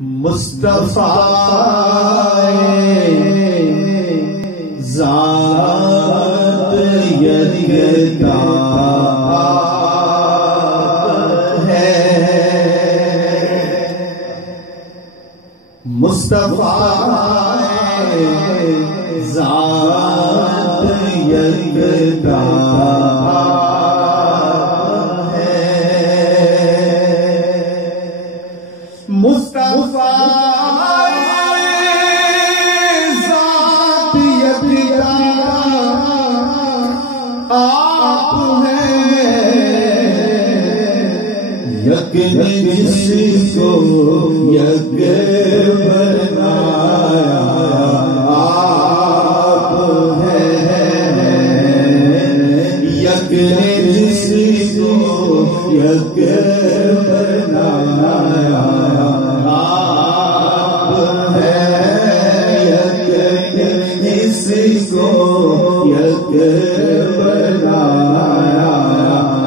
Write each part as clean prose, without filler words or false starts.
مصطفیٰ ذات یکتا ہے، مصطفیٰ ذات یکتا مصطفیٰ ذات یکتا آپ ہیں، یک نے جس کو یک بنایا آپ ہیں، یک نے جس کو یک بنایا کو یک بنایا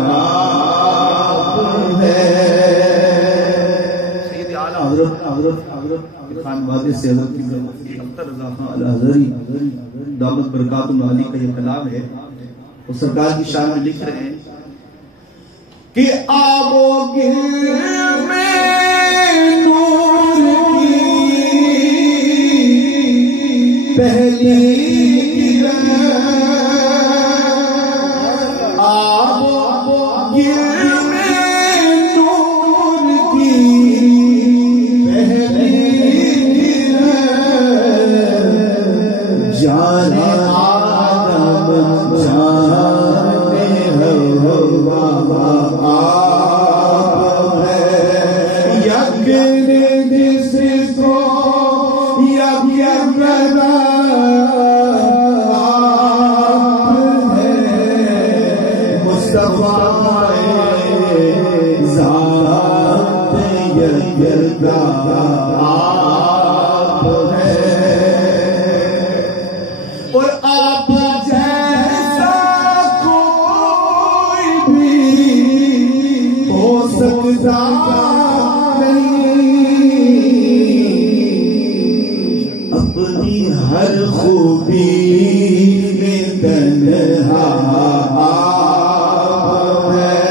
آپ ہے۔ سید اعلیٰ حضرت خان وادی سے حضرت اختر رضا خان الازہری دامت برکات العالی کا یہ کلام ہے، وہ سرکار کی شان میں لکھ رہے ہیں کہ آب و گل میں نور کی پہلی اور آپ جیسا کوئی بھی ہو سکتا نہیں، اپنی ہر خوبی میں تنہا آپ ہے،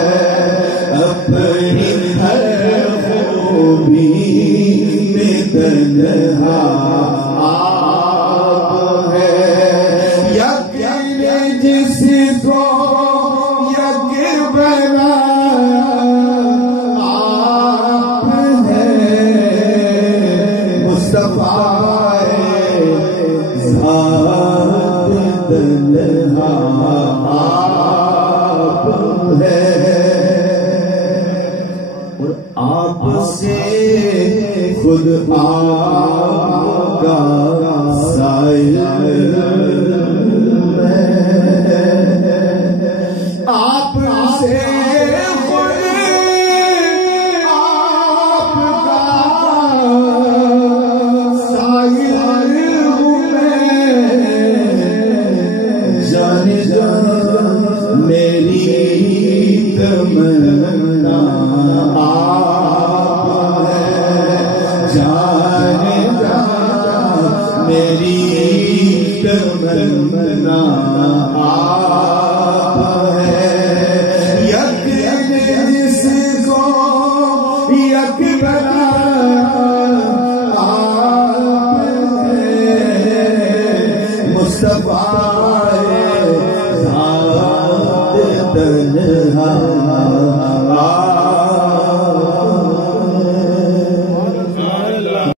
اپنی ہر خوبی میں تنہا آپ سے خود آپ کا سائل آپ سے خود آپ کا سائل جانے جانا میری تمنا میری تمنا آپ ہے، یک جس کو یک بنایا آپ ہے، مصطفیٰ ذات تنہا